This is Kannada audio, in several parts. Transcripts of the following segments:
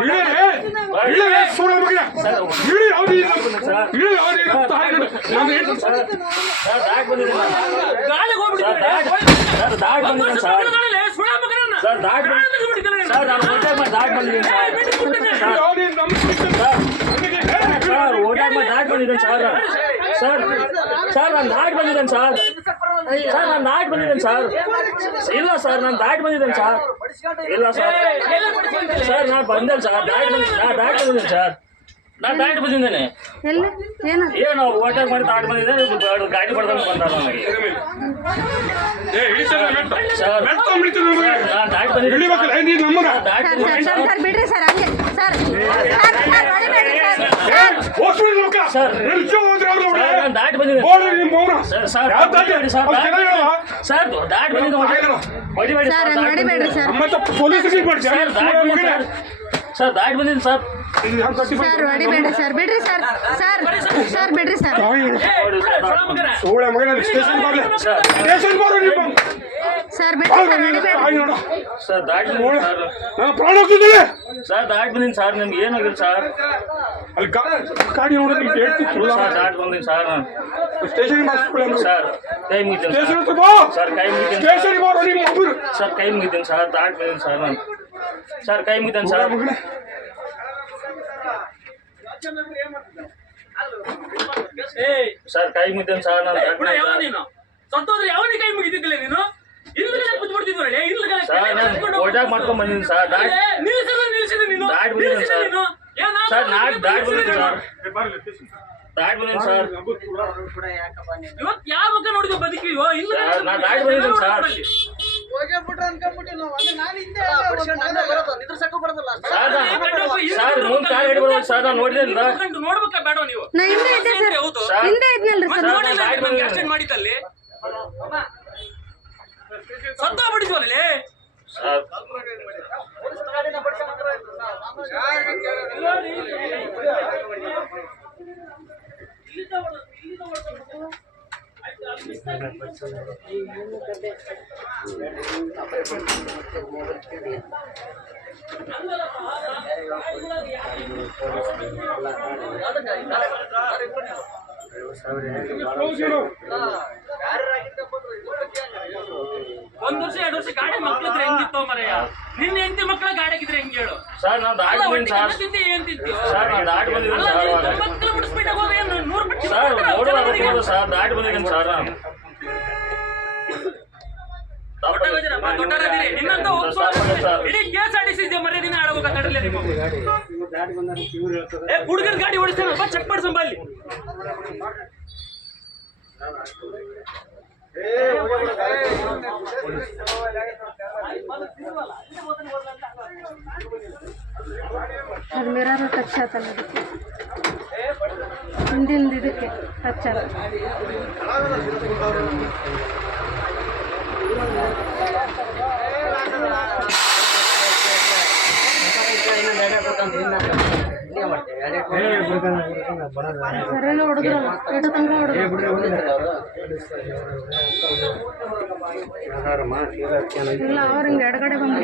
ಇಳಿ ಇಳಿ ಸೂರ ಮಗನೇ ಇಳಿ ಅವ್ರು ಇಳಿ ನಾನು ಏನು ಸರ್ ದಾಟ್ ಬಂದಿದ್ದೀನಿ ನಾನು. ಗಾಳಿಗೆ ಹೋಗ್ಬಿಟ್ಟಿದ್ದಾರೆ. ದಾಟ್ ಬಂದಿದ್ದೀನಿ ಸರ್. ಸರ್ ದಾಟ್ ಬಂದಿದ್ದೀನಿ ಸರ್ ನಾನು ಓಟಾಕ್ ಮಾಡಿ ದಾಟ್ ಬಂದಿದ್ದೀನಿ ಸರ್. ಅವ್ರು ನಮ್ಮ ಸರ್ ಓಟಾಕ್ ಮಾಡಿ ದಾಟ್ ಬಂದಿದ್ದೀನಿ ಸರ್ ಸರ್ ಸರ್ ನಾನು ದಾಟ್ ಬಂದಿದ್ದೇನೆ ಸರ್ ಸರ್ ನಾನು ದಾಟ್ ಬಂದಿದ್ದೇನೆ ಸರ್ ಇಲ್ಲ ಸರ್ ನಾನು ದಾಟ್ ಬಂದಿದ್ದೇನೆ ಸರ್ ಇಲ್ಲ ಸರ್. ಸರ್ ನಾನು ಬಂದೇನೆ ಸರ್ ದಾಟ್ ಬಂದಿ ಬಂದಿದ್ದೇನೆ ಸರ್ ನಾನು ದಾಟ್ ಬಂದಿದ್ದೇನೆ ಏನು ಏನು ಓಟಾಕ್ ಮಾಡಿ ದಾಟ್ ಬಂದಿದ್ದೇನೆ ಗಾಡಿ- ಬರ್ತಾನೆ ಬಂದ ನನಗೆ ಸರ್ ನಾನು ದಾಟ್ ಬಂದಿದ್ದೀನಿ ಸರ್ ಬಿಡ್ರಿ ಸರ್ ಹಂಗೆ ಸರ್ ಸರ್ ಸರ್ ಹೊಡಿಬೇಡ್ರಿ ಸರ್. Sir sir. ಎಲ್ಚೋ ಹೋದ್ರೆ ಅವ್ರು ಸರ್, ಅವ್ರೆ ನಾನು ದಾಟ್ ಹೋಗ್ರಿ ನಿಮ್ಮ ಮೌನ. ಸರ್ ಸರ್ ಯಾವ ದಾಟಿ ಹೊಡಿಬೇಡಿ ಸರ್ ಅವ್ರು ಚೆನ್ನಾಗಿ ಹೇಳಲ್ಲ ಸರ್ ದಾಟ್ ಹೊಡಿಬೇಡಿ ಸರ್ ಸರ್ ಬಂದಿದ್ದು. ಸರ್. ಮತ್ತೆ ಪೊಲೀಸರಿಗೆ ಮಾಡಿ ಸರ್ ದಾಟ್ ಬಂದಿದ್ದು ಸರ್. ಸರ್ ದಾಟ್ ಬಂದಿದ್ದು ಸರ್. ಸರ್ ಹೊಡಿಬೇಡ್ರಿ ಸರ್ ಬಿಡ್ರಿ ಸರ್. ಸರ್ ಸರ್ ಬಿಡ್ರಿ ಸರ್. ಸುಳ ಮಗನ. ಸ್ಟೇಷನ್ ಬರ್ಲಿ. ಸರ್ ಸ್ಟೇಷನ್ ಬರೋ ನೀವು ಸರ್ ಬಿಡ್ರಿ ಸರ್ ಹೊಡಿಬೇಡ್ರಿ ಆಯ್ ನೋಡ. Sir that sir. ನನ್ನ ಪ್ರಾಣ ಸರ್ ದಾಟ್ ಸರ್ ನಿಮ್ಗೆ ಏನಾಗಿಲ್ಲ ಸರ್? ಅಲ್ಲಿ ಗಾ- ಗಾಡಿ ನೋಡಿದ್ರೆ ಈಗ ಹೇಳ್ತಿತ್ತು ಸರ್ ದಾಟ್ ಬಂದಿನಿ ಸರ್. ನಾನು ಸ್ಟೇಷನ್ ಸರ್ ಕೈ ಮುಗಿತೀನಿ ಸ್ಟೇಷನ್ ಸರ್ ಹತ್ರ ಬಾ. ಸರ್ ಕೈ ಮುಗಿತೀನಿ ಸ್ಟೇಷನ್ ಬಾರೋ ನಿಮ್ಮ ಒಬ್ಬರು ಸರ್ ಕೈ ಮುಗಿತೀನಿ ಸರ್ ದಾಟ್ ಬಂದಿನಿ ಸರ್. ನಾನು ಸರ್ ಕೈ ಮುಗಿತೀನಿ ಸರ್. ಮಗನೇ. ಏಯ್, ಸರ್ ಕೈ ಮುಗಿತೀನಿ ಸರ್ ನಾನು ದಾಟ್ ಬಿಡು, ಯಾವ ನೀನು? ಸತ್ತೋದ್ರೆ ಯಾವನಿಗೆ ಕೈ ಮುಗಿದಿದ್ದಿಲ್ಲ ನೀನು? ಓಟಾಕ್ ಮಾಡ್ಕೊಂಡ್ ಬಂದಿದ್ದೀನಿ sir. That that sir. Sir not that sir. That sir. ಇವತ್ತು ಯಾವ ಮುಖ ನೋಡಿದ್ವು ಬದುಕಿವೋ ಇಲ್ಲ ನಾ ದಾಟಿ ಬಂದಿದ್ದೀನಿ ಸರ್. ಸರ್ ನಾನು- ಸರ್ ಮುಂದೆ ಕಾಲ್ ಹಿಡಿಬಾರ್ದು ಸರ್ ನಾನು ನೋಡ್ಬೇಕಾ ಬೇಡ ನೀವು? ಹಿಂದೆ ಇದ್ದೆ ಸರ್. ಹೌದು ಸರ್ ಹಿಂದೆ ಇದ್ನಲ್ರಿ ಸರ್. ನೋಡಿಲ್ಲ ಬಂದಿದ್ದೀನಿ. accident ಮಾಡಿತ್ತಲ್ಲಿ ಸತ್ತೋಗ್ಬಿಟ್ಟಿದ್ವಲ್ಲಿ ಸರ್ ಒಂದ್ ವರ್ಷ ಎರಡು ವರ್ಷ ಗಾಡಿ ಮಕ್ಳಿದ್ರೆ ಹೆಂಗಿತ್ತು ಮರೆಯ? ನಿನ್ನ ಹೆಂಡತಿ ಮಕ್ಳ ಗಾಡಿ ಆಗಿದ್ರೆ ಹೆಂಗ್ ಹೇಳು? ಸರ್ ದಾಟ್ ಬಂದಿದ್ದೀನಿ ಸರ್. ತಿಂತಿ ಏನ್ ತಿಂತೀವಿ ಸರ್ ನಾನು ದಾಟ್ ಬಂದಿದ್ದೀನಿ ಅಲ್ಲ ಸರ್ ನೀನು ಅವಾಗ. ತೊಂಬತ್ತು ಕಿಲೋಮೀಟರ್ ಸ್ಪೀಡ್ ಹೋಗಿ ಏನು? ನೂರು ಬಿಟ್ಟು ಸರ್ ದಾಟ್ ಬಂದಿದ್ದೀನಿ ನಾನು. ಆಡಬೇಕು ಏ ಗಾಡಿ ಓಡಿಸ್ತಾನಪ್ಪ ಚೆಕ್ ಮಾಡ್ಸಂಬ ಅಲ್ಲಿ ಅದು ಮಿರರ್ ಟಚ್ ಆತಲ್ಲ ಅದಕ್ಕೆ. ಹಿಂದಿನ ಇದಕ್ಕೆ ಟಚ್ ಆತ ಇಲ್ಲ ಅವ್ರು ಹಿಂಗೆ ಎಡಗಡೆ ಬಂದ್ರು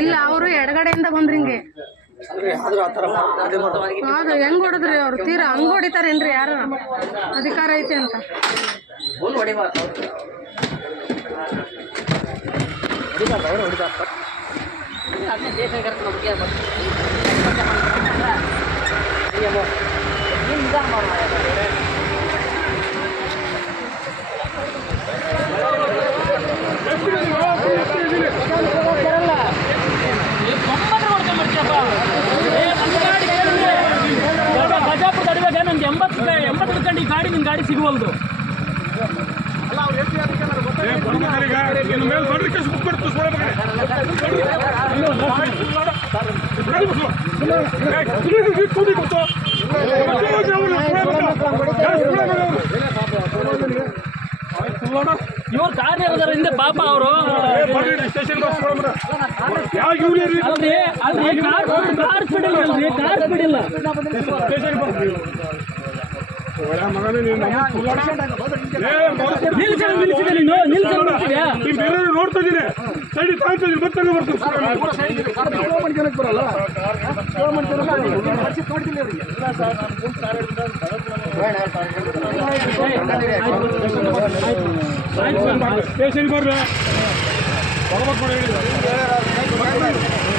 ಇಲ್ಲ ಅವರು ಎಡಗಡೆಯಿಂದ ಬಂದ್ರಿ ಹಿಂಗೆ ಹೌದು, ಹೆಂಗ್ ಹೊಡೆದ್ರಿ ಅವ್ರು? ತೀರಾ ಹಂಗ್ ಹೊಡಿತಾರೇನ್ರಿ ಯಾರು? ಅಧಿಕಾರ ಐತೆ ಅಂತ. ತಡಿವಾಗ ನನ್ಗೆ ಎಂಬತ್ತು ಎಂಬತ್ತು ಕಂಡು ಈ ಗಾಡಿ ನಿಮ್ಗೆ ಗಾಡಿ ಸಿಗುವಲ್ದು. ಅಲ್ಲ ಅವ್ರು ಎಷ್ಟು. ಇವ್ರು ಕಾರ್ಯ ಹಿಂದೆ ಪಾಪ ಅವರು? ಅಲ್ರಿ ಅಲ್ರಿ ಕಾರ್ ಕಾರ್ ಬಿಡಿಲ್ಲ ಅಲ್ರಿ ಕಾರ್ ಸ್ಪೀಡ್ ನೋಡ್ತಾ ಇದ್ದೀನಿ ಸೈಡ್ ಬರ್ರಿ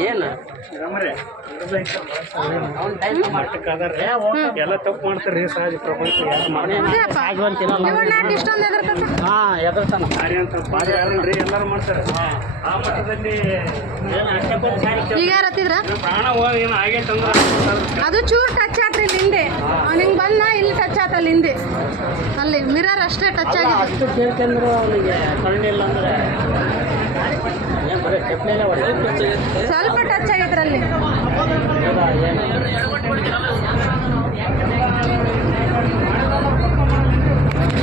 ಏನು? ಎಲ್ಲ ತಪ್ಪು ಮಾಡ್ತಾರೆ ಸಹಜ ಪ್ರಪಂಚ ಅದೇಪ್ಪ ಇವನ್ ಯಾಕೆ ಇಷ್ಟೊಂದು ಹೆದರ್ಕತ್ತ ಹಾ ಎದುರ್ತಾನ ಭಾರಿ ಅಂತ ಭಾರಿ ಯಾರಲ್ರಿ ಎಲ್ಲರೂ ಮಾಡ್ತಾರೆ. ಆ ಮಟ್ಟದಲ್ಲಿ ಈಗ ಯಾರು ಪ್ರಾಣ ಹೋಗಿ ಏನು ಆಗೈತೆ ಅಂದ್ರೆ ಅದು ಚೂರ್ ಟಚ್ ಆತ್ರಿ ಹಿಂದೆ ಅವ್ನಿಗೆ ಬಂದ ಇಲ್ಲಿ ಟಚ್ ಆತಲ್ಲ ಹಿಂದೆ ಅಲ್ಲಿ ಮಿರರ್ ಅಷ್ಟೇ ಟಚ್ ಆಗಿದೆ. ಅಷ್ಟು ಕೇಳ್ಕೊಂಡ್ರು ಅವನಿಗೆ ಕಣ್ಣಿಲ್ಲ ಅಂದ್ರೆ ಸ್ವಲ್ಪ ಟಚ್ ಆಗಿದ್ರಲ್ಲಿ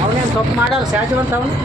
ಅವನೇನು ತಪ್ಪು ಮಾಡಲ್ಲ ಸಹಜವಂತ ಅವನು?